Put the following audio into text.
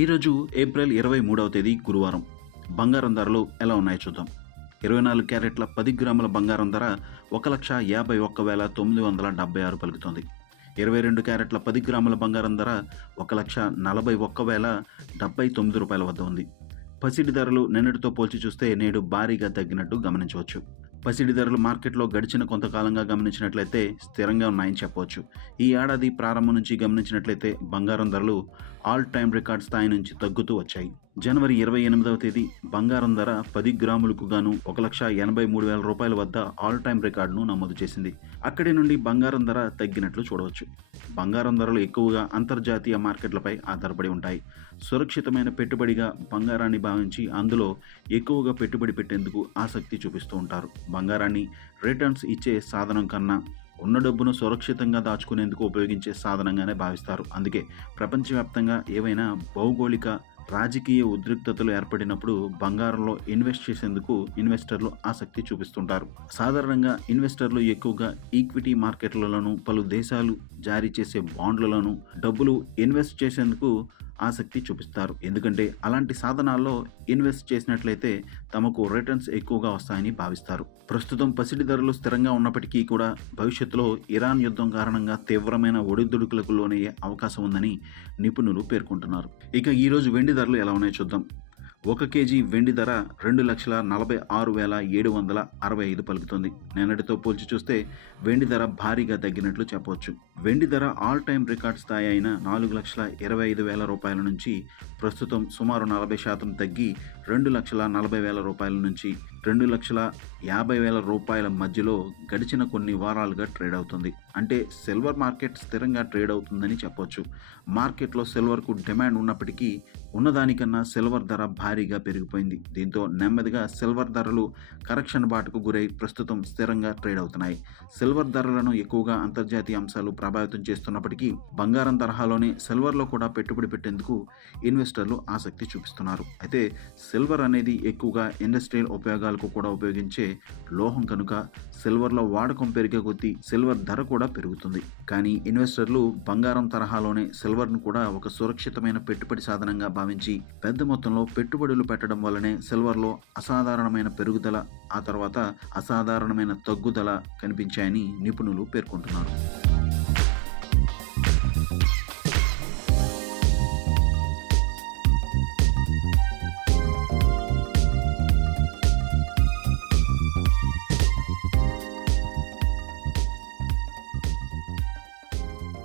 ఈరోజు ఏప్రిల్ 23వ తేదీ గురువారం. బంగారం ధరలు ఎలా ఉన్నాయో చూద్దాం. 24 క్యారెట్ల 10 గ్రాముల బంగారం ధర 1,51,976 పలుకుతోంది. 22 క్యారెట్ల 10 గ్రాముల బంగారం ధర 1,41,079 రూపాయల వద్ద ఉంది. పసిడి ధరలు నిన్నటితో పోల్చి చూస్తే నేడు భారీగా తగ్గినట్టు గమనించవచ్చు. పసిడి ధరలు మార్కెట్లో గడిచిన కొంతకాలంగా గమనించినట్లయితే స్థిరంగా ఉన్నాయని చెప్పవచ్చు. ఈ ఏడాది ప్రారంభం నుంచి గమనించినట్లయితే బంగారం ధరలు ఆల్ టైమ్ రికార్డ్ స్థాయి నుంచి తగ్గుతూ వచ్చాయి. జనవరి 28వ తేదీ బంగారం ధర 10 గ్రాములకు గాను 1,83,000 రూపాయల వద్ద ఆల్ టైమ్ రికార్డును నమోదు చేసింది. అక్కడి నుండి బంగారం ధర తగ్గినట్లు చూడవచ్చు. బంగారం ధరలు ఎక్కువగా అంతర్జాతీయ మార్కెట్లపై ఆధారపడి ఉంటాయి. సురక్షితమైన పెట్టుబడిగా బంగారాన్ని భావించి అందులో ఎక్కువగా పెట్టుబడి పెట్టేందుకు ఆసక్తి చూపిస్తూ ఉంటారు. బంగారాన్ని రిటర్న్స్ ఇచ్చే సాధనం కన్నా ఉన్న డబ్బును సురక్షితంగా దాచుకునేందుకు ఉపయోగించే సాధనంగానే భావిస్తారు. అందుకే ప్రపంచవ్యాప్తంగా ఏవైనా భౌగోళిక రాజకీయ ఉద్రిక్తతలు ఏర్పడినప్పుడు బంగారంలో ఇన్వెస్ట్ చేసేందుకు ఇన్వెస్టర్లు ఆసక్తి చూపిస్తుంటారు. సాధారణంగా ఇన్వెస్టర్లు ఎక్కువగా ఈక్విటీ మార్కెట్లలోనూ పలు దేశాలు జారీ చేసే బాండ్లలోనూ డబ్బులు ఇన్వెస్ట్ చేసేందుకు ఆసక్తి చూపిస్తారు. ఎందుకంటే అలాంటి సాధనాల్లో ఇన్వెస్ట్ చేసినట్లయితే తమకు రిటర్న్స్ ఎక్కువగా వస్తాయని భావిస్తారు. ప్రస్తుతం పసిడి ధరలు స్థిరంగా ఉన్నప్పటికీ కూడా భవిష్యత్తులో ఇరాన్ యుద్ధం కారణంగా తీవ్రమైన ఒడిదుడుకులకు లోనయ్యే అవకాశం ఉందని నిపుణులు పేర్కొంటున్నారు. ఇక ఈరోజు వెండి ధరలు ఎలా ఉన్నాయో చూద్దాం. 1 కేజీ వెండి ధర 2,46,765 పలుకుతుంది. నిన్నటితో పోల్చి చూస్తే వెండి ధర భారీగా తగ్గినట్లు చెప్పవచ్చు. వెండి ధర ఆల్ టైమ్ రికార్డ్ స్థాయి అయిన 4,25,000 రూపాయల నుంచి ప్రస్తుతం సుమారు 40% తగ్గి 2,40,000 రూపాయల నుంచి 2,50,000 రూపాయల మధ్యలో గడిచిన కొన్ని వారాలుగా ట్రేడ్ అవుతుంది. అంటే సిల్వర్ మార్కెట్ స్థిరంగా ట్రేడ్ అవుతుందని చెప్పొచ్చు. మార్కెట్లో సిల్వర్కు డిమాండ్ ఉన్నప్పటికీ ఉన్నదానికన్నా సిల్వర్ ధర భారీగా పెరిగిపోయింది. దీంతో నెమ్మదిగా సిల్వర్ ధరలు కరెక్షన్ బాటకు గురై ప్రస్తుతం స్థిరంగా ట్రేడ్ అవుతున్నాయి. సిల్వర్ ధరలను ఎక్కువగా అంతర్జాతీయ అంశాలు ప్రభావితం చేస్తున్నప్పటికీ బంగారం తరహాలోనే సిల్వర్లో కూడా పెట్టుబడి పెట్టేందుకు ఇన్వెస్టర్లు ఆసక్తి చూపిస్తున్నారు. అయితే సిల్వర్ అనేది ఎక్కువగా ఇండస్ట్రియల్ ఉపయోగాలకు కూడా ఉపయోగించే లోహం కనుక సిల్వర్లో వాడకం పెరిగే కొద్దీ సిల్వర్ ధర కూడా పెరుగుతుంది. కానీ ఇన్వెస్టర్లు బంగారం తరహాలోనే సిల్వర్ను కూడా ఒక సురక్షితమైన పెట్టుబడి సాధనంగా భావించి పెద్ద మొత్తంలో పెట్టుబడులు పెట్టడం వల్లనే సిల్వర్లో అసాధారణమైన పెరుగుదల ఆ తర్వాత అసాధారణమైన తగ్గుదల కనిపించాయని నిపుణులు పేర్కొంటున్నారు.